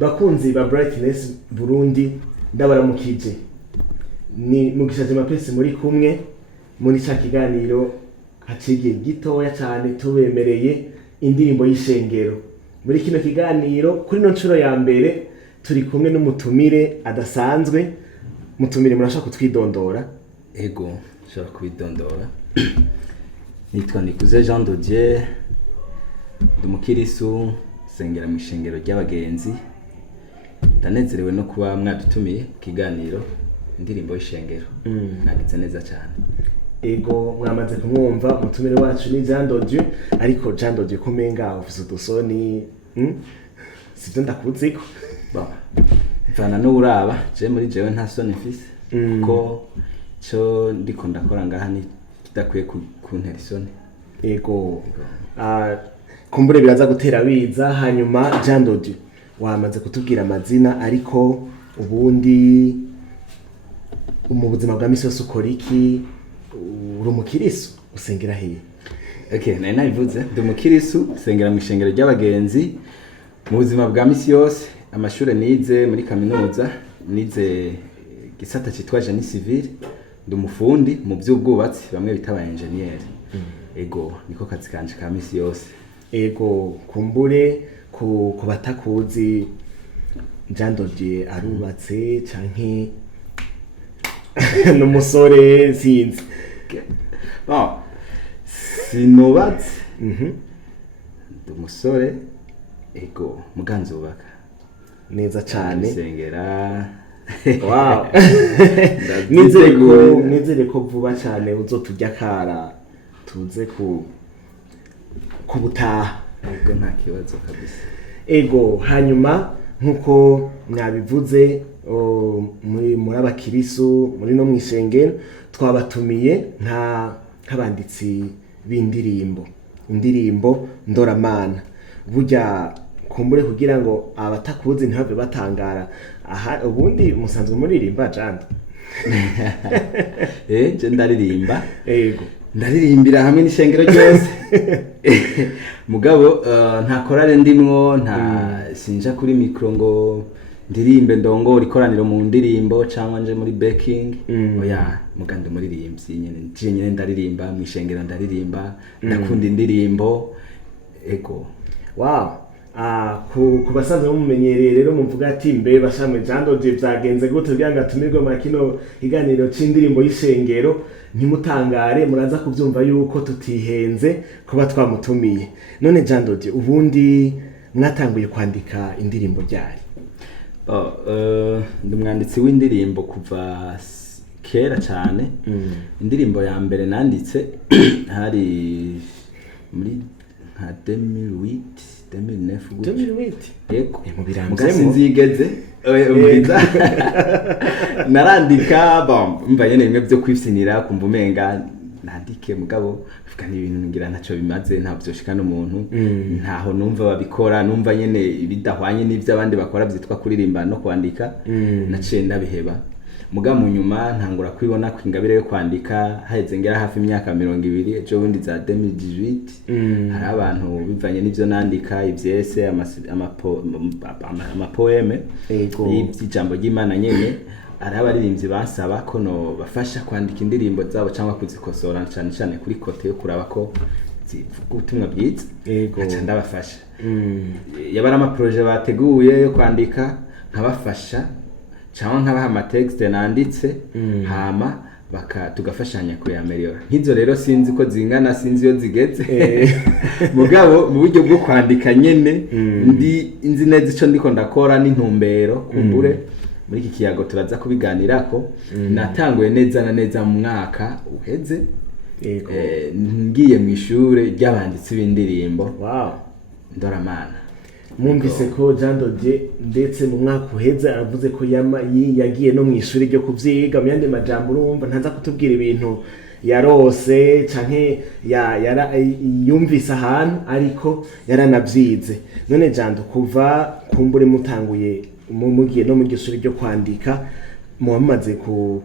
bakunzi ba Brightness Burundi ndabaramukije. Ni Mugisha Mapesi muri kumwe muri ca kiganiro haciye gitoya cyane tubemereye indirimbo y'ishengero. Muri kino kiganiro kuri no ncuro ya mbere turi kumwe n'umutumire adasanzwe. Mutumire murashaka kutwidondora? Ego, nshaka kwidondora. Nitwa Nikuze Jean de Dieu. Dumukirisu sengera mu ishengero ry'abagenzi. Ndanezerewe no kuba mwadutumiye kiganiro indirimbo y'ishengero. Nagize neza cyane. Ego mwamaze kumwumva mutumire wacu ni Jean de Dieu, ariko Jean de Dieu kumenga ufise udusoni sivyo ndakuziko. Mvana no uraba je muri jewe nta soni mfise kuko cyo ndiko ndakora ngaha ni kidakwiye kuntera isoni. Ego kumbure biraza gutera biza. Hanyuma Jean de Dieu wamaze kutubwira amazina, ariko ubundi mu buzima bwa misi yose ukora iki? Uri umukirisu usengera hehe? Okay, nari nabivuze ndi umukirisu sengera mu ishengero ry'abagenzi. Mu buzima bwa misi yose amashure nize muri kaminuza, nize gisata citwa Génie Civil, ndi umufundi mu by'ubwubatsi bamwe bita aba engineer. Ego niko kazi kanje ka misi yose. Ego kumbure ku batakuzi Jean de Dieu arubatse canke n'umusore sinzi? Sinubatse. Ndi umusore. Ego muganzubaka neza cyane. Sengera. Wow. Nizere ko vuba cyane uzotujya kara tuze kubutaha. Ego nta kibazo kabisa. Ego hanyuma nkuko mwabivuze muri abakirisu muri no mwishengero twabatumiye nk'abanditsi b'indirimbo, indirimbo ndoramana. Burya kumbure kugira ngo abatakuzi ntibave batangara. Aha ubundi musanzwe muririmba Jean? Je ndaririmba. Ego ndaririmbira hamwe n'ishengero ryose. Mugabo nta korale ndimwo, nta sinja kuri micro ngo ndirimbe ndongora ikoraniro mu ndirimbo cyangwa nje muri backing. Oya mugande muririmbyi nyene ndaririmba mu ishengero, ndaririmba ndakunda indirimbo. Ego. Wow. Ku basanzwe mumenyereye rero muvuga ati mbe bashamwe Jean de Dieu byagenze gute kugira ngo atumirwe mu kino iganiro c'indirimbo y'ishengero? Ntimutangare, muraza kubyumva yuko tutihenze kuba twamutumiye. None Jean de Dieu ubundi mwatanguye kwandika indirimbo ryari? Ndi umwanditsi w'indirimbo kuva kera cyane. Indirimbo ya mbere nanditse hari muri nka 2008 2008. Ego mubiranzemo sinzigeze narandika mva nyene bimwe byo kwifinira kumva umenga nandike mugabo fuka ni ibintu ngira ntaco bimaze, nta byoshika n'umuntu. Ntaho numva babikora, numva nyene bidahwanye n'ivyo abandi bakora byitwa kuririmba no kwandika. Naciye ndabiheba. Muga mu nyuma ntangura kwibona kwingabire yo kwandika haheze ngera hafi imyaka 20 ejo bundi za 2018. Hari abantu bivanye n'ivyo nandika ivyese amapoeme y'ijambo ry'Imana nyene. Ari abaririmbyi basaba ko no bafasha kwandika indirimbo zabo cyangwa kuzikosora cyane cyane kuri kote yo kuraba ko zivuga ubutumwa bwiza. Aca ndabafasha. Yabara ama projet bateguye yo kwandika nkabafasha cyangwa nkabaha ama text nanditse hama tugafashanya kuyameliora. Nkizo rero sinzi ko zingana, sinzi yo zigeze. Mugabo mu buryo bwo kwandika nyene nzi neza ico ndiko ndakora n'intumbero. Kumbure muri iki kiyago turaza kubiganirako. Natanguye neza na neza mu mwaka uheze. Ngiye mu ishure ry'abanditsi b'indirimbo. Wow. Ndoramana. Mwumvise ko Jean de Dieu ndetse mu mwaka uheze aravuze ko yagiye no mu ishuri ryo kuvyiga. Mu yandi majambo urumva ntaza kutubwira ibintu yarose canke yumvise ahantu, ariko yaranavyize. None Jean, kuva kumbure mutanguye mugiye no mu ishuri ryo kwandika, mumaze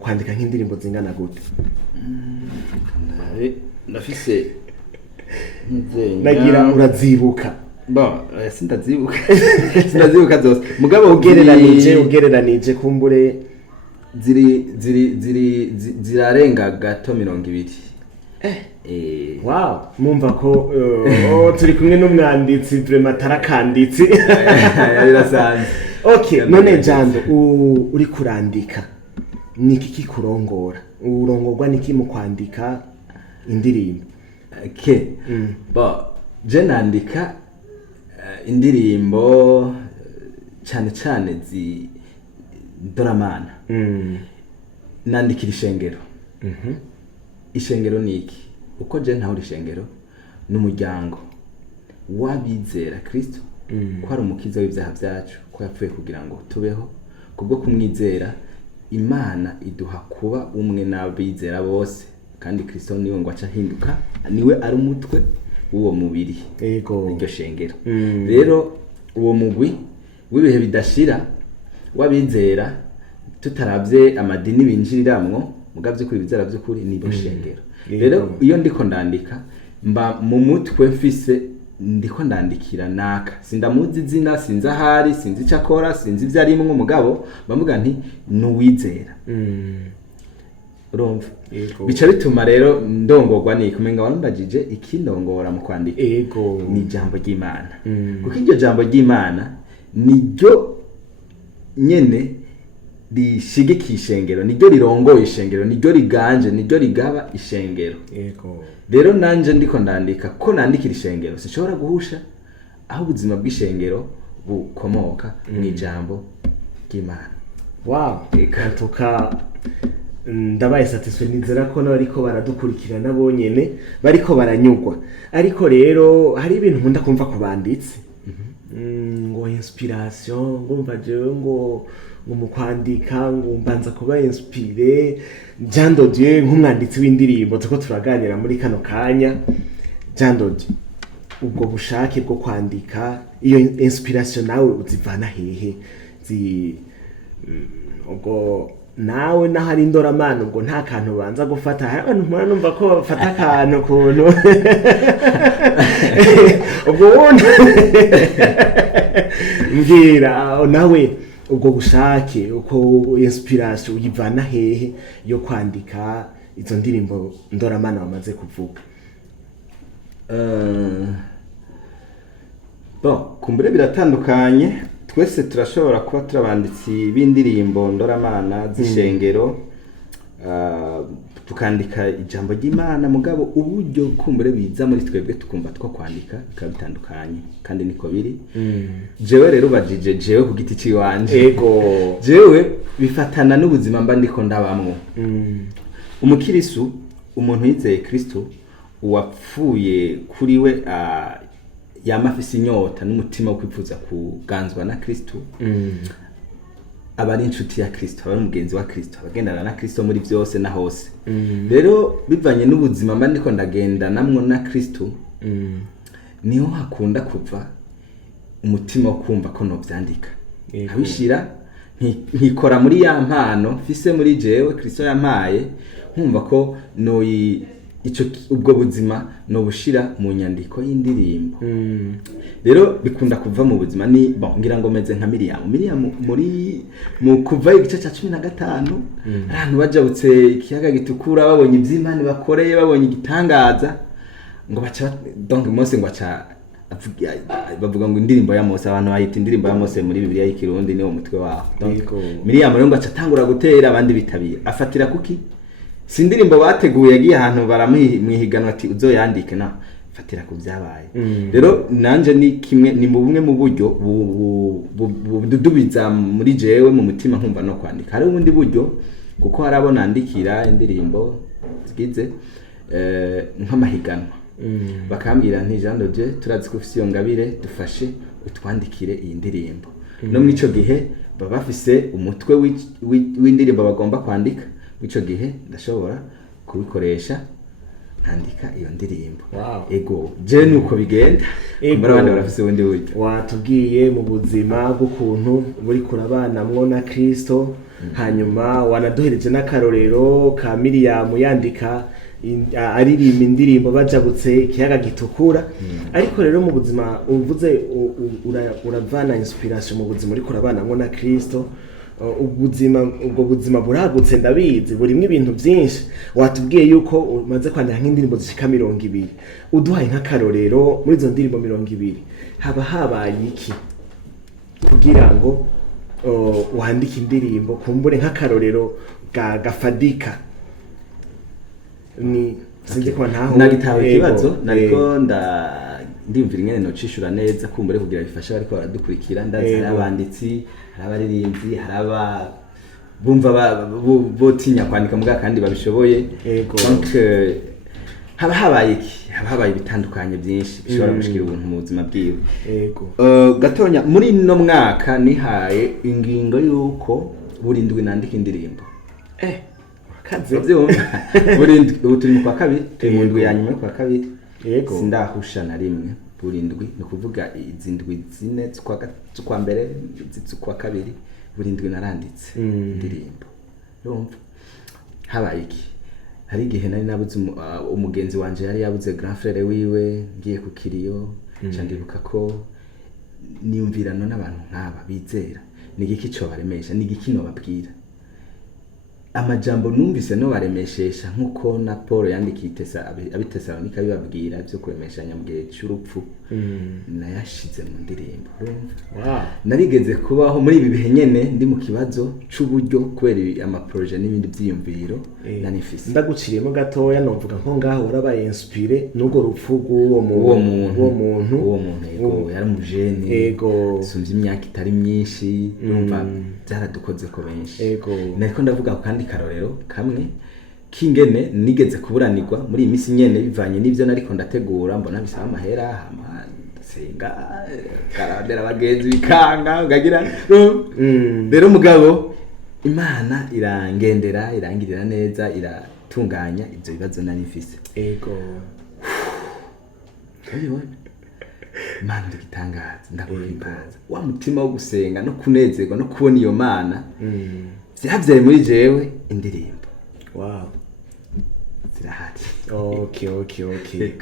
kwandika nk'indirimbo zingana gute? Ndafise nagira urazibuka? sindazibuka zose mugabo ugereranije kumbure zirarenga gato 20. Wow, mumva ko turi kumwe n'umwanditsi vraiment tarakanditsi birasanzwe. Okay, none Jando uri kurandika niki kikurongora urongorwa niki mu kwandika indirimbo? Okay. Je nandika indirimbo cyane doramana. Nandikira ishengero. Ishengero niki? Uko je ntaho ishengero n'umuryango wabizera Kristo ko ari umukiza w'ibyaha byacu, ko yapfuye kugira ngo tubeho, kubwo kumwizera Imana iduha kuba umwe n'abizera bose, kandi Kristo niwe ngo aca hinduka, niwe ari umutwe w'uwo mubiri. Yego, iryo shengero. Rero uwo mugwi w'ibihe bidashira wabizera tutaravye amadini binjiriramwo, mugavye kuri bizera by'ukuri ni shengero. Rero iyo ndiko ndandika mba mu mutwe mfise ndiko ndandikira naka, sindamuzi izina, sinzi ahari, sinzi icakora, sinzi ivyo arimwo, mugabo bamuga nti nuwizera. Urumva? Bica bituma rero ndongorwa ni kumenga warumbajije ikindongora mu kwandika. Ni ijambo ry'Imana. Kuko iryo jambo ry'Imana niryo nyene rishigikira ishengero, niryo rirongoye ishengero, niryo riganje, niryo rigaba ishengero. Rero nanje ndiko ndandika ko nandikira ishengero, sinshobora guhusha aho ubuzima bw'ishengero bukomoka mu ijambo ry'Imana. Wow, ikatuka ndabaye satisfied, nizera ko n'abariko baradukurikirana bonyene bariko baranyugwa. Ariko rero hari ibintu nkunda kumva ku banditsi ngo inspiration, ngumva jewe ngo mu kwandika ngo mbanza kuba inspiré. Jando Dieu nk'umwanditsi w'indirimbo tuko turaganira muri kano kanya, Jando Dieu ubwo bushake bwo kwandika, iyo inspiration nawe uzivana hehe? Ubwo nawe nahari indoramana ubwo nta kantu banza gufata, hari abantu mpora numva ko bafata akantu kuntu ubwo wundi mbwira nawe ubwo bushake, uko inspiration uyivana hehe yo kwandika izo ndirimbo ndoramana bamaze kuvuga? Kumbure biratandukanye, twese turashobora kuba turabanditsi b'indirimbo ndoramana z'ishengero, tukandika ijambo ry'Imana, mugabo uburyo kumbure biza muri twebwe tukumva two kwandika bikaba bitandukanye, kandi niko biri. Jewe rero bajije jewe ku giti ciwanje, jewe bifatana n'ubuzima mba ndiko ndabamwo. Umukirisu, umuntu yizeye Kristo, uwapfuye kuri we yamafise inyota n'umutima wo kwifuza kuganzwa na Kristo, aba ari inshuti ya Kristo, aba ari umugenzi wa Kristo, abagendana na Kristo muri byose na hose. Rero bivanye n'ubuzima mba ndiko ndagenda namwo na Kristo, niho hakunda kuva umutima wo kumva ko no vyandika, abishira nkikora muri ya mpano mfise muri jewe Kristo yampaye, nkumva ko ico ubwo buzima no bushira mu nyandiko y'indirimbo. Rero bikunda kuva mu buzima ni ngira ngo meze nka Miriam muri mu kuva igice cya 15 abantu bajabutse ikiyaga gitukura, babonye ivy'Imana bakoreye, babonye igitangaza, ngo baca donc Mose ngo aca bavuga ngo indirimbo ya Mose, abantu bayita indirimbo ya Mose muri Bibiliya y'ikirundi niwo mutwe waho. Miriam rero ngo aca tangura gutera, abandi bitabira, afatira kuki sindirimbo bateguye yagiye ahantu baramwihiganwa ati uzoyandike na fatira ku byabaye. Rero nanje ni kimwe ni mu bumwe mu buryo bududubiza muri jewe mu mutima nkumva no kwandika. Hari ubundi buryo kuko harabona andikira indirimbo zigize nk'amahiganwa, bakambwira nti Jean de Dieu turazi ko ufise iyo ngabire, dufashe utwandikire iyi ndirimbo. No muri ico gihe baba bafise umutwe w'indirimbo bagomba kwandika, ico gihe ndashobora kubikoresha nkandika iyo ndirimbo. Je nuko bigenda, abandi barafise ubundi buryo. Watubwiye mu buzima bw'ukuntu buri kurabana mwo na Kristo, hanyuma wanaduhereje n'akarorero ka Miriam yandika aririmba indirimbo bajabutse ikiyaga gitukura. Ariko rero mu buzima uvuze uravana inspiration mu buzima uriko urabanamwo na Kristo, ubwo buzima buragutse ndabizi burimwo ibintu byinshi. Watubwiye yuko umaze kwandika nk'indirimbo zishika 200, uduhaye nk'akarorero muri izo ndirimbo 200 haba habaye iki kugira ngo wandike indirimbo kumbure nk'akarorero gafadika? Ni sinzi ko ntaho nagitawe ikibazo nariko ndimvira ingene nocishura neza kumbure kugira bifasha bariko baradukurikira. Ndazi hari abanditsi, hari abaririmbyi, hari aba bumva botinya kwandika muga kandi babishoboye. Donc haba habaye iki? Haba habaye bitandukanye byinshi bishobora gushikira ubuntu mu buzima bwiwe. Gatonya muri no mwaka nihaye ingingo yuko buri ndwi nandika indirimbo. Burindwi ubu turi mu kwa kabiri, turi mu ndwi ya nyuma kwa kabiri. Sindahusha na rimwe. Burindwi ni kuvuga izi ndwi zine z'ukwa mbere z'ukwa kabiri, burindwi naranditse indirimbo. Urumva habaye iki? Hari igihe nari nabuze umugenzi wanje yari yabuze grand frère wiwe, ngiye ku kiriyo candibuka ko niyumvirano n'abantu nk'aba bizera ni igiki cyo baremesha, ni igiki no babwira. Amajambo numvise no baremeshesha nkuko na Paul yandikiye abitesalonika bibabwira byo kuremeshanya mu gihe cy'urupfu, nayashize mu ndirimbo. Narigeze kubaho muri ibi bihe nyene ndi mu kibazo c'uburyo kubera ama projet n'ibindi byiyumviro nanifise. Ndaguciriyemo gatoya novuga nko ngaho urabaye inspiré n'ubwo rupfu rw'uwo muntu yego yari umujene sunzi imyaka itari myinshi, numva byaradukoze ko benshi. Nariko ndavuga kandi karorero kamwe kingene nigeze kuburanirwa muri iyi misi nyene bivanye n'ivyo nariko ndategura, mbona bisaba amahera senga karandera abagenzi bikanga ugagira rero mugabo Imana irangendera irangirira neza iratunganya ivyo bibazo narifise. Mana ndigitangaza ndaguhimbaza wa mutima wo gusenga no kunezerwa no kubona iyo Mana vyavyaye muri jewe indirimbo. Zirahari. Okay.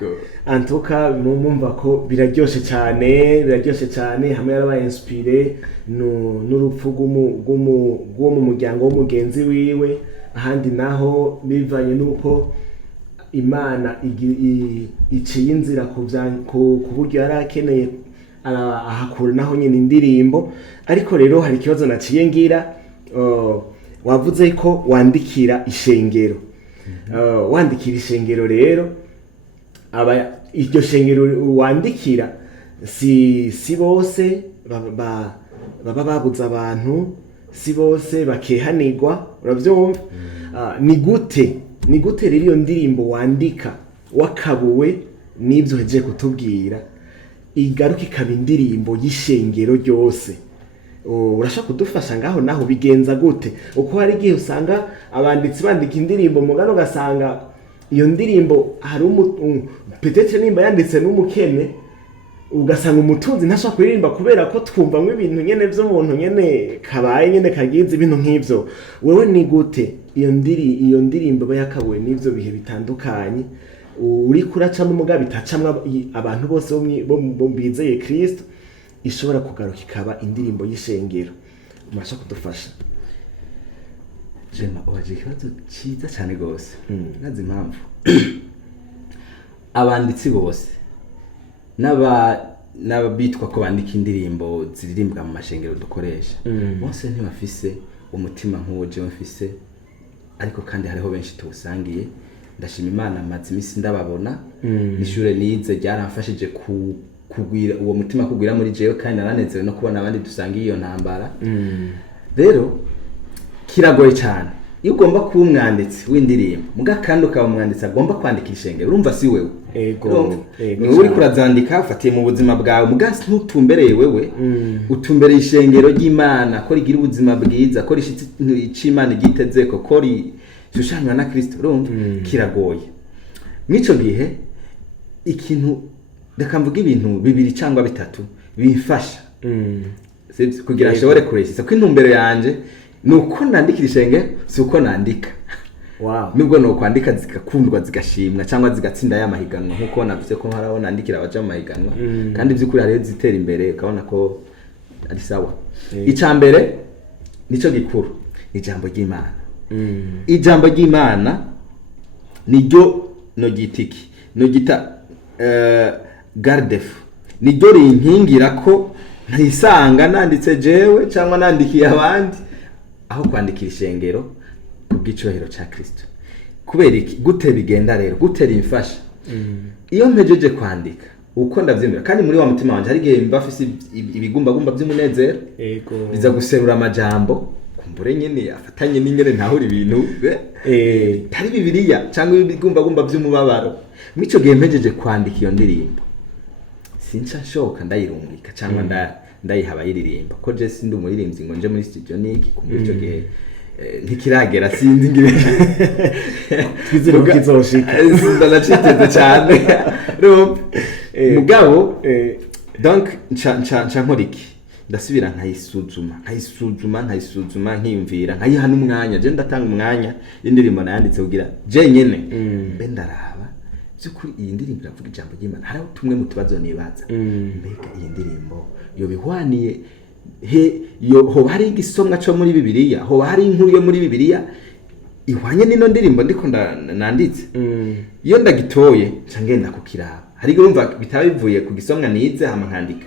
Antuka mumva ko biraryoshe cyane hamwe yarabaye inspiré n'urupfu rw'uwo mu muryango w'umugenzi wiwe. Ahandi naho bivanye nuko Imana iciye inzira ku buryo yari akeneye ahakura naho nyine indirimbo. Ariko rero hari ikibazo naciye ngira, wavuze ko wandikira ishengero. Wandikira ishengero rero iryo shengero wandikira si bose baba babuze abantu, si bose bakehanirwa, uravyumva? Ni gute rero iyo ndirimbo wandika wakabuwe n'ibyo heje kutubwira igaruka ikaba indirimbo y'ishengero ryose? Urashaka kudufasha ngaho naho bigenza gute? Uko hari igihe usanga abanditsi bandika indirimbo mugano gasanga iyo ndirimbo hari peut-être nimba yanditse n'umukene, ugasanga umutunzi ntashaka kuririmba kubera ko twumva ibintu nyene by'umuntu nyene kabaye nyene kagize ibintu nk'ivyo. Wewe ni gute iyo ndirimbo bayakabuwe n'ivyo bihe bitandukanye uri kuracamo mugabe itacamwa abantu bose bo bizeye Kristo ishobora kugaruka ikaba indirimbo y'ishengero? Umasha kudufasha? Jema oje ikibazo cyiza cyane gose. Nazi impamvu abanditsi bose n'abitwa ko bandika indirimbo ziririmbwa mu mashengero dukoresha bose ntibafise umutima nk'uwo je mfise, ariko kandi hariho benshi tuwusangiye. Ndashima Imana amazi imisi ndababona n'ishure nize ryaramfashije kugwira uwo mutima kugwira muri jewe, kandi naranezerewe no kubona abandi dusangiye iyo ntambara. Rero kiragoye cyane iyo ugomba kuba umwanditsi w'indirimbo muga kandi ukaba umwanditsi agomba kwandika ishengero. Urumva si wewe uri kurazandika ufatiye mu buzima bwawe muga ntutumbereye wewe, utumbereye ishengero ry'Imana ko rigira ubuzima bwiza, ko rishitse ic'Imana igitezeko, ko rishushanywa na Kristo. Urumva kiragoye mwico gihe ikintu reka mvuga ibintu bibiri cyangwa bitatu bifasha kugira nshobore kuresisa ko intumbero yanje nuko nandikira ishengero si uko nandika. Wow. nubwo no kwandika zigakundwa zigashimwa cyangwa zigatsinda ya mahiganwa nkuko navuze ko haraho nandikira abaja mu mahiganwa kandi by'ukuri hari zitera imbere ukabona ko ari sawa. Icya mbere nico gikuru ijambo ry'Imana. Ijambo ry'Imana niryo no gitiki no gita gardefu niryo rinkingira ko ntisanga nanditse jewe cyangwa nandikiye abandi aho kwandikira ishengero kubw'icyubahiro cya Kristo. Kubera iki gute bigenda rero gute rimfasha iyo mpejeje kwandika uko ndavyemera kandi muri wa mutima wanje hari gihe mbafise ibigumbagumba by'umunezero biza guserura amajambo kumbure nyene afatanye n'ingene ntahuri ibintu tari Bibiliya cyangwa ibigumbagumba by'umubabaro. Mico gihe mpejeje kwandika iyo ndirimbo sinca shoka ndayirumurika cyangwa ndayihaba yiririmba ko je sindi umuririmbyi ngo nje muri studio niki kumbure ico gihe ntikiragera sinzi ngire twizere ko kizoshika ndanaciteze cyane mugabo donc nca nkoriki ndasubira nkayisuzuma nkiyumvira nkayiha n'umwanya je ndatanga umwanya y'indirimbo nayanditse kugira je nyene mbe ndaraba by'ukuri iyi ndirimbo iravuga ijambo ry'Imana. Hari tumwe mu tubazo nibaza mbega iyi ndirimbo yo bihwaniye hoba hari igisomwa cyo muri Bibiliya, hoba hari inkuru yo muri Bibiliya ihwanye n'ino ndirimbo ndiko nanditse. Iyo ndagitoye nca ngenda kukiraba hari urumva bitaba bivuye ku gisomwa nize hama nkandika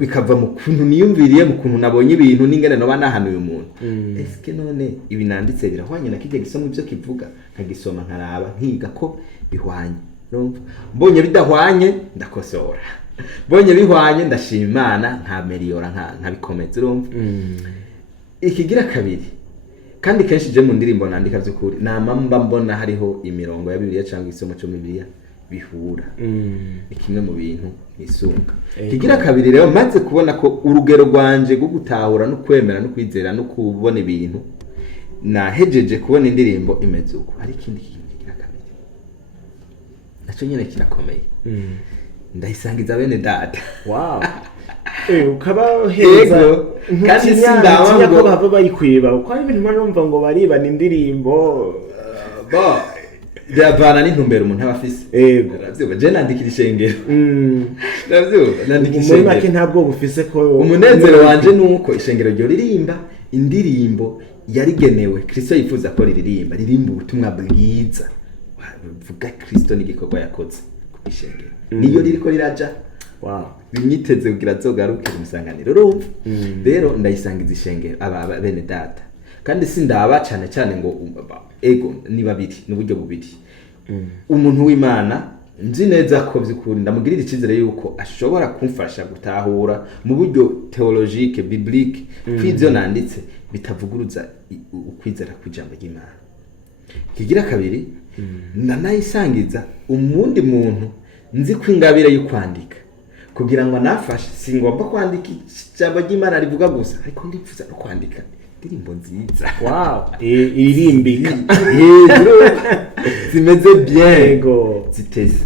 bikava mu kuntu niyumviriye mu kuntu nabonye ibintu n'ingene no banahanuye umuntu eske none ibi nanditse birahwanye na kijya gisomwa ibyo kivuga nkagisoma nkaraba nkiga ko bihwanye. Mbonye bidahwanye ndakosora, mbonye bihwanye ndashima Imana nkameliora nkabikomeza. Urumva ikigira kabiri kandi kenshi je mu ndirimbo nandika by'ukuri namamba mbona hariho imirongo ya Bibiliya cyangwa isomo cyo Bibiliya bihura ikimwe mu bintu nisunga. Kigira kabiri rero maze kubona ko urugero rwanje rwo gutahura no kwemera no kwizera no kubona ibintu nahejeje kubona indirimbo imeze uko. Hari ikindi kintu kigira kabiri naco nyene kirakomeye ndayisangiza bene data. Wow. Ukaba heza kandi sindawa ngo bava bayikwiba uko ari ibintu numva ngo baribana indirimbo Davana n'intumbero umuntu abafise. Ravyo je nandikira ishengero. Ravyo nandikira ishengero. Muri make ntabwo bufise ko umunezero wanje nuko ishengero ryo ririmba indirimbo yarigenewe Kristo yifuza ko ririmba ubutumwa bwiza. Vuga Kristo n'igikorwa yakoze ku ishengero. Niyo ririko riraja. Wow. Binyiteze kugira zogaruke musanganiro. Urumva? Rero ndayisangiza ishengero aba bene data. Kandi sindaba cyane ngo ego ni babiri n'uburyo bubiri. Umuntu w'Imana nzi neza ko by'ukuri ndamugirira ikizere yuko ashobora kumfasha gutahura mu buryo theologique biblique kw'ivyo nanditse bitavuguruza ukwizera kw'ijambo ry'Imana. Kigira kabiri ndanayisangiza umundi muntu nzi ko ingabire yo kwandika kugira ngo nafashe singomba kwandika ijambo ry'Imana rivuga gusa ariko ndipfuza no kwandika indirimbo nziza. Wow. Irimbika zimeze bien ziteze.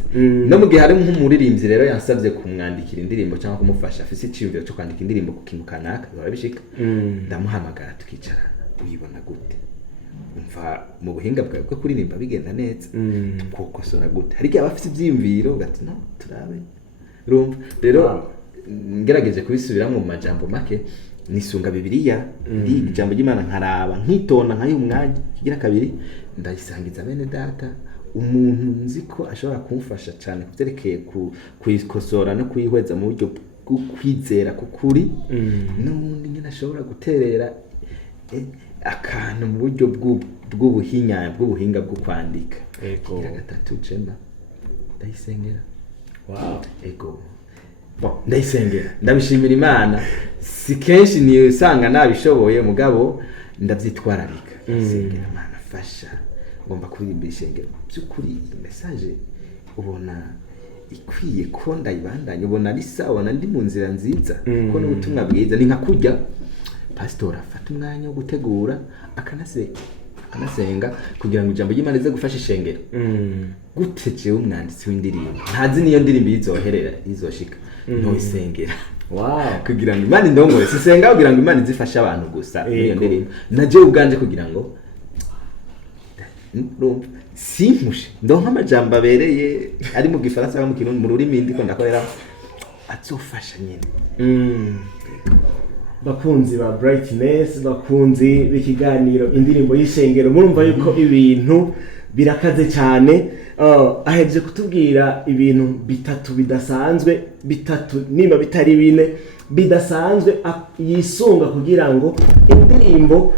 No mu gihe hari nk'umuririmbyi rero yansabye kumwandikira indirimbo cyangwa kumufasha afise iciyumviro cyo kwandika indirimbo ku kintu kanaka barabishika ndamuhamagara tukicara uyibona gute umva mu buhinga bwawe bwo kuririmba bigenda neza tukokosora gute hari gihe abafise ivyiyumviro gati no turabe. Urumva rero ngerageje kubisubiramo mu majambo make nisunga Bibiliya ijambo ry'Imana nkaraba nkitona nkayo umwanya. Kigira kabiri ndayisangiza bene data umuntu nzi ko ashobora kumfasha cyane kuvyerekeye kuyikosora no kuyihweza mu buryo bwo kwizera kukuri n'undi nyine ashobora guterera akantu mu buryo bw'ubuhinga bwo kwandika. Kigira gatatu jema ndayisengera. Wow. Ndayisengera ndabishimira Imana si kenshi niyo usanga nabishoboye mugabo ndavyitwararika. Sengera Imana fasha ngomba kuririmba ishengero by'ukuri iyi message ubona ikwiye ko ndayibandanya ubona ari sawa ndi mu nzira nziza ko n'ubutumwa bwiza ni nka kurya pastor afata umwanya wo gutegura akanasenga kugira ngo ijambo ry'Imana rize gufasha ishengero. Gute jewe umwanditsi w'indirimbo ntazi niyo ndirimbo izoherera izoshika no isengera. Wow. Kugira ngo Imana indongore sisenga kugira ngo Imana izifashe abantu gusa niyo ndirimbo naje ubganje kugira ngo urumva simpushe ndonka amajambo abereye ari mu gifaransa cyangwa mu kirundi mu rurimi ndiko ndakorera azofasha nyene. Bakunzi ba Brightness, bakunzi b'ikiganiro indirimbo y'ishengero, murumva yuko ibintu birakaze cyane. Aheje kutubwira ibintu bitatu bidasanzwe, bitatu niba bitari bine bidasanzwe yisunga kugira ngo indirimbo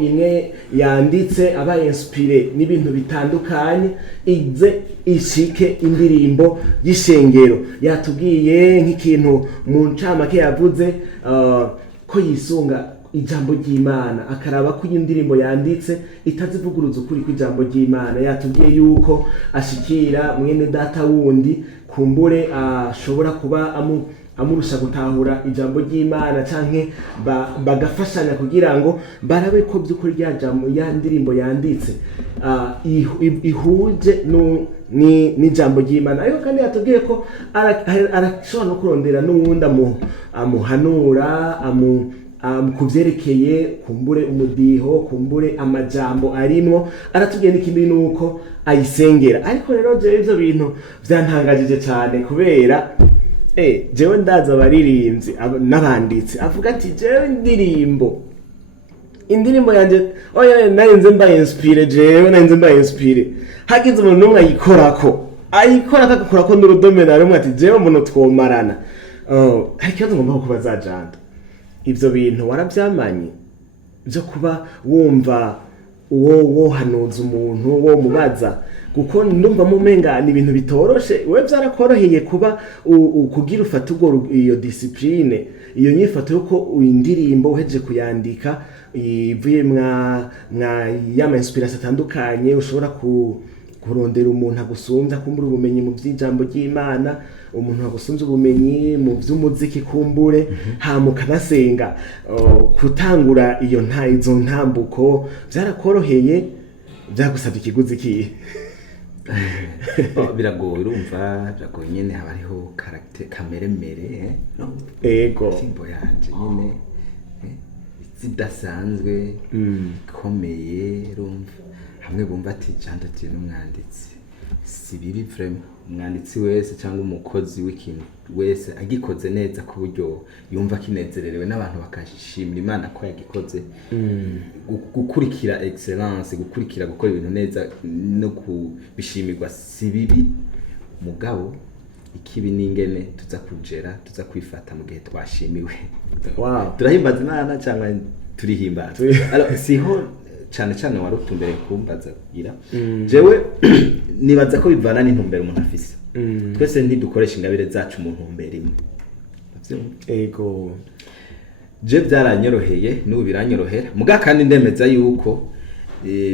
imwe yanditse aba inspire n'ibintu bitandukanye ize ishike indirimbo y'ishengero. Yatubwiye nk'ikintu mu ncamake yavuze ko yisunga ijambo ry'Imana, akaraba ko indirimbo yanditse itazivuguruza ukuri kw'ijambo ry'Imana. Yatubwiye yuko ashikira mwene data wundi kumbure ashobora kuba amurusha gutahura ijambo ry'Imana canke bagafashanya kugira ngo barabe ko by'ukuri rya jambo ya ndirimbo yanditse ihuje n'ijambo ry'Imana. Ariko kandi yatubwiye ko arashobora no kurondera n'uwundi amuhanura kuvyerekeye kumbure umudiho, kumbure amajambo arimwo. Aratubwiye n'ikindi nuko ayisengera. Ariko rero jewe ivyo bintu vyantangajije cyane kubera jewe ndaza abaririmbyi n'abanditsi avuga ati jewe indirimbo yanje oya narinze mba inspire hagize umuntu n'umwe ayikorako akakorako n'urudome na rumwe ati jewe umuntu twomarana. Hari ikibazo ngomba kubaza Jando, ivyo bintu waravyamanye byo kuba wumva uwo hanuza umuntu wo mubaza, kuko ndumva mumenga ni ibintu bitoroshe. Wewe byarakoroheye kuba kugira ufata ubwo iyo discipline, iyo nyifato yuko indirimbo uheje kuyandika ivuye mwa yama inspiration atandukanye, ushobora kurondera umuntu agusumbya kumbura ubumenyi mu by'ijambo ry'Imana, umuntu agusumbya ubumenyi mu by'umuziki kumbure, hamukanasenga kutangura izo ntambuko byarakororoheye, byagusabye ikiguzi kihe? Biragoye, urumva biragoye nyene, haba hariho character kameremere ego simbo yanje nyene zidasanzwe komeye. Urumva hamwe bumva ati Jando ati n'umwanditsi, si bibi vraiment umwanditsi wese cyangwa umukozi w'ikintu wese agikoze neza ku buryo yumva kinezererewe n'abantu bakashimira Imana ko yagikoze, gukurikira excellence, gukurikira gukora ibintu neza no kubishimirwa si bibi. Mugabo ikibi n'ingene tuza kwifata mu gihe twashimiwe. Wow. Turahimbaza Imana cyangwa turihimbaza? Alors siho cyane warutumbere kumbaza kugira jewe nibaza ko bivana n'intumbero umuntu afise. Twese ntidukoresha ingabire zacu mu ntumbero imwe. Ego je byaranyoroheye n'ubu biranyorohera, muga kandi ndemeza yuko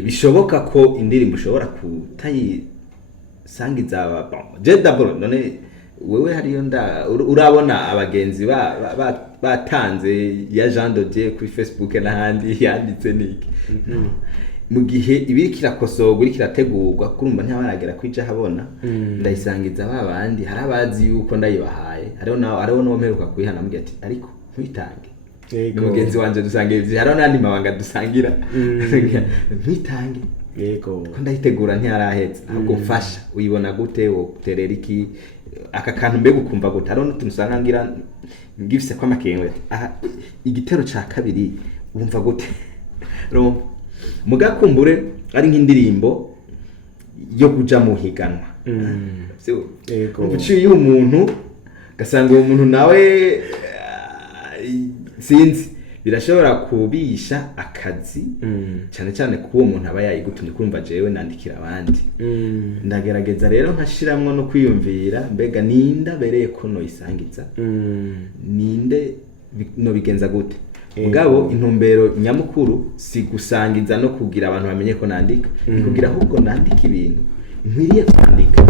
bishoboka ko indirimbo ushobora kutayisangiza je d'abord. None wewe hariyo urabona abagenzi batanze ya Jando je kuri Facebook n'ahandi yanditse niki mu gihe ibiri kirakosorwa iri kirategurwa kurumva ntibaragera kwija habona, ndayisangiza babandi hari abazi yuko ndayibahaye, hariho no mperuka kuyihana mugihe ati ariko ntuitange mugenzi wanje dusangiye, hariho nandi mabanga dusangira ntuitange yego ko ndayitegura ntiyarahetse, ahubwo mfasha uyibona gute, wo terera iki aka kantu mbega ukumva gute. Hariho n'utuntu usanga ngira ngifise kwa makenwe igitero ca kabiri wumva gute mugakumbure ari nk'indirimbo yo kuja mu higanwa. Ego uciye umuntu gasanga uwo muntu nawe sinzi birashobora kubisha akazi cyane kuwo muntu aba yayigutumye kurumva jewe nandikira abandi. Ndagerageza rero nkashiramwo no kwiyumvira mbega ninda bereye ko no isangiza ninde no bigenza gute. Mugabo intumbero nyamukuru si gusangiza no kugira abantu bamenye ko nandika, kugira ahubwo nandika ibintu nkwiriye kwandika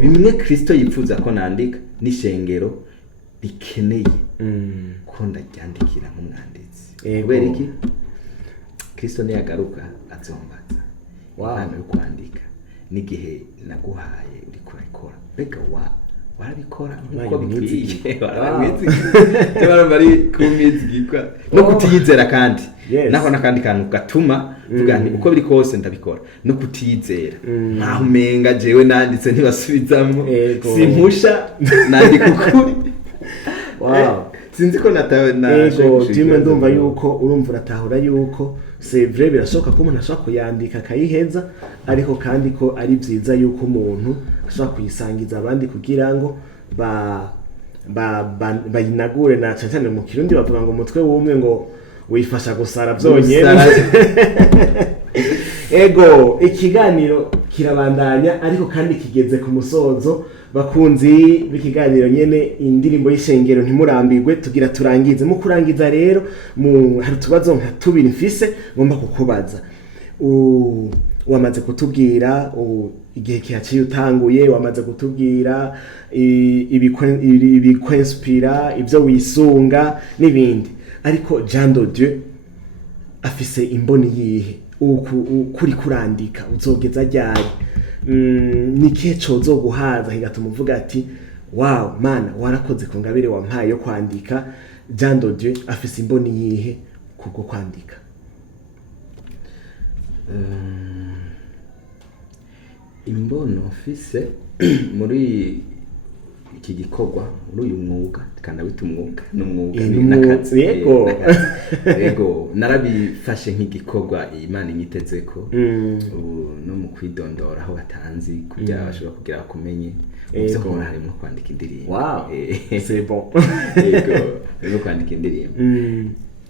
bimwe Kristo yifuza ko nandika n'ishengero rikeneye ko ndaryandikira nk'umwanditsi. Kubera iki Kristo niyagaruka azombaza impano yo kwandika n'igihe naguhaye uri kurakora, mbega warabikora nkuko bikwiye barabizigirwa bari kumizigirwa no kutiyizera kandi naho nakandi kantu gatuma vuga nti uko biri kose ndabikora no kutiyizera ntaho umenga jewe nanditse ntibasubizamwo simpusha nandika ukuri sinzi ko natawe ego jimwe ndumva yuko urumva uratahura yuko c'est vrai birashoboka ko umuntu ashobora kuyandika akayiheza ariko kandi ko ari byiza yuko umuntu ashobora kuyisangiza abandi kugira ngo bayinagure na cyane mu kirundi bavuga ngo umutwe w'umwe ngo wifasha gusara byonyine ego ikiganiro kirabandanya ariko kandi kigeze ku musozo bakunzi b'ikiganiro nyene indirimbo y'ishengero ntimurambirwe tugira turangize mu kurangiza rero hari tubazo nka tubiri mfise ngomba kukubaza wamaze kutubwira igihe kihaciye utanguye wamaze kutubwira ibikwenspira ibyo wisunga n'ibindi ariko Jean de Dieu afise imboni yihe kuri kurandika uzogeza ryari ni kihe cozo guhaza higatuma uvuga ati wow mana warakoze ku ngabire wampaye yo kwandika Jean de Dieu afise imboni yihe kubwo kwandika imbono ofise muri iki gikorwa muri uyu mwuga kandi wita umwuga n'umwuga n'akazi yego narabifashe nk'igikorwa Imana inyiteze ko no mu kwidondora aho batanzi kugira bashobora kugira kumenye uvyo ko harimo kwandika indirimbo wow c'est bon yego no kwandika indirimbo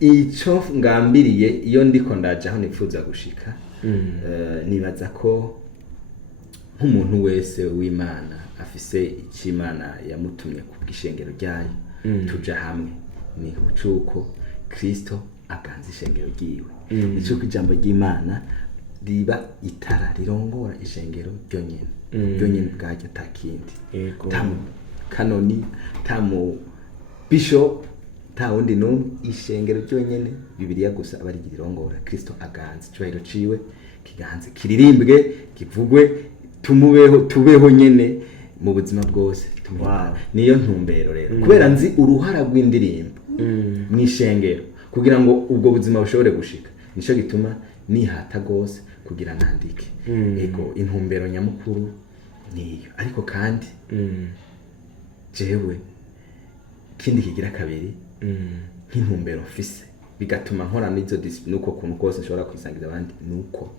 ico ngambiriye iyo ndiko ndaje aho nifuza gushika nibaza ko nk'umuntu wese w'Imana afise ikimana yamutumye kubw'ishengero ryayo tuja hamwe ni ucuko Kristo aganza ishengero ryiwe icuko ijambo ry'Imana riba itara rirongora ishengero ryonyene bwajya takindi tamu kanoni tamu bishop ta wundi no ishengero ryonyene Bibiliya gusa abari girongora Kristo aganza cyubahiro ciwe kiganze kiririmbwe kivugwe tubeho nyene mu buzima bwose niyo ntumbero rero kubera nzi uruhara rw'indirimbo mw'ishengero kugira ngo ubwo buzima bushobore gushika nico gituma nihata gose kugira nandike ego intumbero nyamukuru niyo ariko kandi jewe kindi kigira kabiri nk'intumbero mfise bigatuma nkora n'izo discipline uko kuntu kose nshobora kwisangiza abandi nuko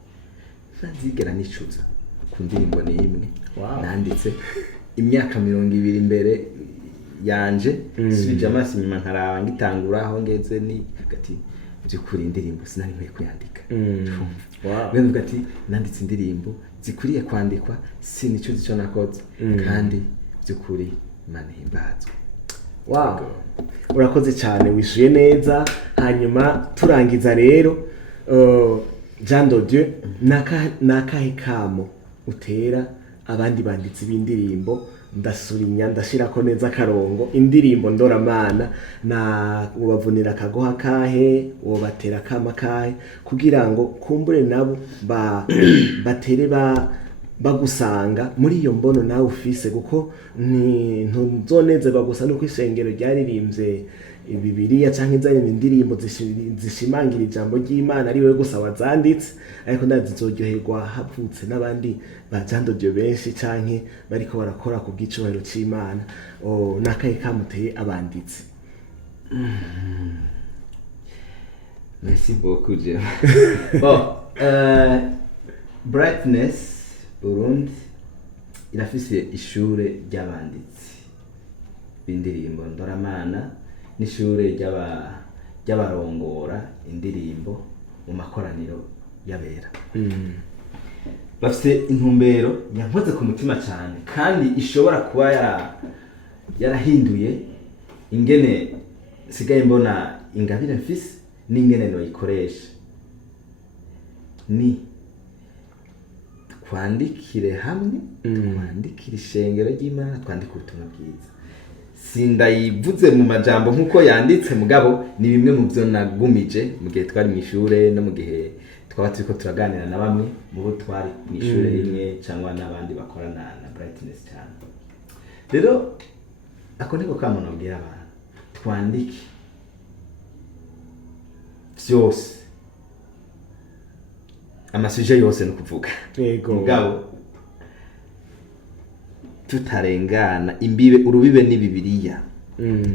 ntazigera nicuza ku ndirimbo n'imwe nanditse imyaka 20 imbere yanje sije amaso inyuma nkaraba ngitangura aho ngeze ni gati byukuri indirimbo sinari nkwiye kuyandika bene gati nanditse indirimbo zikuriye kwandikwa sinico zico nakoze kandi byukuri Imana himbazwe wow urakoze cyane wishuye neza hanyuma turangiza rero Jean de Dieu nakahe kamo utera abandi banditsi b'indirimbo ndasurinya ndashirako neza akarongo indirimbo ndoramana na ubavunira kagoha kahe wobatera kama kahe kugira ngo kumbure nabo batere bagusanga muri iyo mbono nawe ufise kuko ntuzoneze bagusa nuko ishengero ryaririmbye Bibiliya canke izanye indirimbo zishimangira ijambo ry'Imana ari wewe gusa wazanditse ariko ndazizoryoherwa havutse n'abandi bajandovyo benshi canke bariko barakora ku bw'icubahiro c'Imana nakaye kamuteye abanditsi merci beaucoup je Brightness Burundi irafise ishure ry'abanditsi b'indirimbo ndoramana n'ishure ry'abarongora indirimbo mu makoraniro y'abera bafite intumbero yankoze ku mutima cyane kandi ishobora kuba yarahinduye ingene sigaye mbona ingabire mfise n'ingene noyikoresha ni twandikire hamwe twandikire ishengero ry'Imana twandike ubutumwa bwiza sindayivuze mu majambo nkuko yanditse mugabo ni bimwe mu byo nagumije mu gihe twari mu ishure no mu gihe twaba turiko turaganira na bamwe mu bo twari mu ishure rimwe cyangwa n'abandi bakorana na Brightness cyane rero ako niko kamo nabwira abantu twandike vyose amasuje yose no kuvuga yego mugabo tutarengana imbibe urubibe ni bibiliya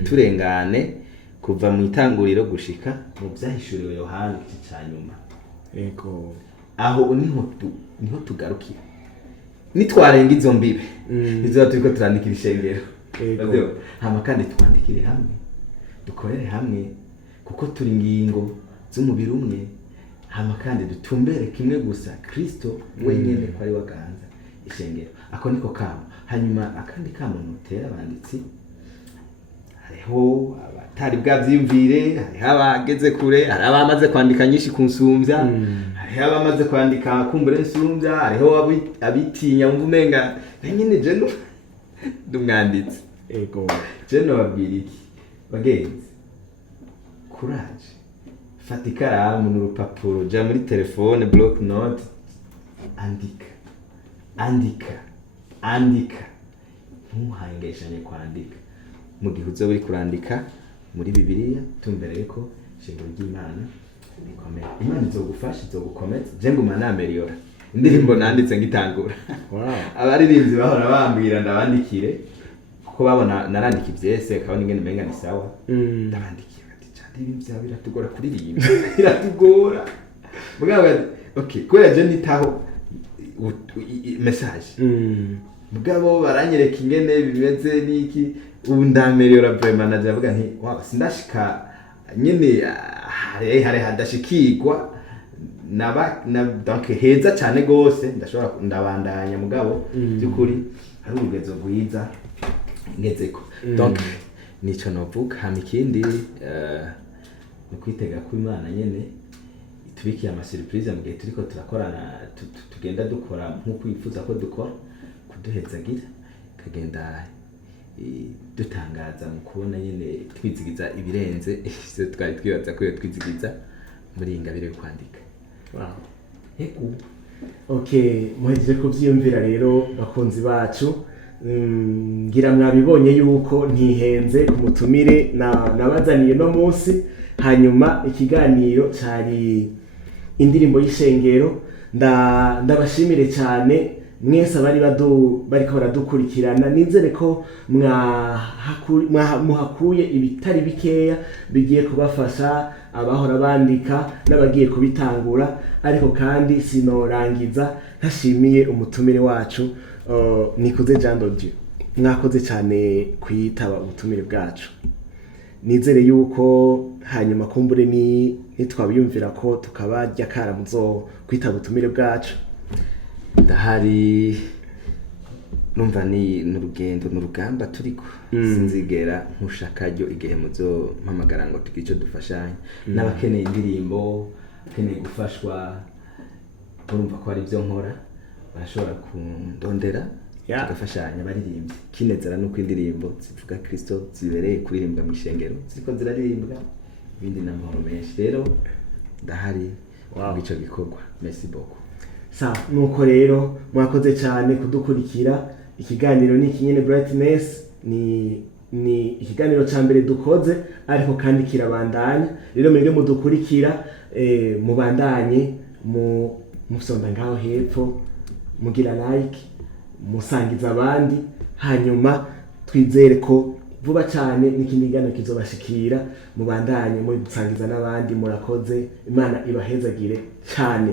turengane kuva mu itanguriro gushika mu byahishuriwe Yohana iki cyanyuma yego aho niho tugarukira nitwarenga izo mbibe nizo turiko turandikira ishengero yego hama kandi twandikire hamwe dukorere hamwe kuko turi ngingo z'umubiri umwe hama kandi dutumbere kimwe gusa Kristo wenyene ko ari waganza ishengero ako niko kamo hanyuma akandi kamo notera abanditsi hariho abatari bwavyimvire hariho abageze kure hari abamaze kwandika nyinshi kunsumvya hariho abamaze kwandika kumbure nsumvya hariho abitinya umva umenga nyine je ndumwanditsi yego je nobabwira iki bagenzi courage fata ikaramu n'urupapuro ja muri telefone block note andika ntuhangeshanye kwandika mu gihe uzoba uri kurandika muri bibiliya tumbereye ko ishingiro ry'Imana rikomeye Imana izogufasha izogukomeza je nguma nameliora indirimbo nanditse ngitangura abaririmbyi bahora bambwira ndabandikire kuko babona narandika ivyese kabone ingene menga ni sawa ndabandikira ati cyane ibintu bya biratugora kuririmba biratugora mugabo okay kubera je nitaho message mugabo baranyereka ingene bimeze niki ubu ndameliora vraiment navuga nti wow sindashika nyene hari hadashikirwa donc heza cyane gose ndashobora ndabandanya mugabo byukuri hari urugezo rwiza ngezeko donc nico novuga hama ikindi no kwitega ku Imana nyene itubikiye ama surprise mu gihe turiko turakorana tugenda dukora nkuko yifuza ko dukora kuduhezagira kagenda dutangaza mu kubona nyene twizigiza ibirenze ivyo twari twibaza ko twizigiza muri ingabire yo kwandika. Wow. Okay, muhejeje kuvyiyumvira rero bakunzi bacu, ngira mwabibonye yuko ntihenze kumutumire nabazaniye no munsi, hanyuma ikiganiro cari indirimbo y'ishengero. Ndabashimire cyane mwese bariko baradukurikirana, nizere ko muhakuye ibitari bikeya bigiye kubafasha abahora bandika n'abagiye kubitangura. Ariko kandi sinorangiza ntashimiye umutumire wacu Nikuze Jean de Dieu. Mwakoze cyane kwitaba ubutumire bwacu, nizere yuko hanyuma kumbure nitwabiyumvira ko tukabajya kara muzo kwitaba ubutumire bwacu. Ndahari numva ni n'urugendo n'urugamba turiko sinzigera nkushakajo igihe muzo mpamagara ngo tugico dufashanye n'abakeneye indirimbo keneye gufashwa urumva ko ari byo nkora barashobora kundondera tugafashanya baririmbye kinezera nuko indirimbo zivuga Kristo zibereye kuririmba mu ishengero ziko ziraririmbwa ibindi n'amahoro menshi. Rero ndahari ico gikorwa. Merci beaucoup. Sawa, nuko rero mwakoze cyane kudukurikira. Ikiganiro ni kinyene Brightness, ni ikiganiro ca mbere dukoze ariko kandi kirabandanya. Rero mwebwe mudukurikira mubandanye musonda ngaho hepfo, mugira like, musangiza abandi, hanyuma twizere ko vuba cyane n'ikindi kiganiro kizobashikira. Mubandanye musangiza n'abandi. Murakoze, Imana ibahezagire cyane.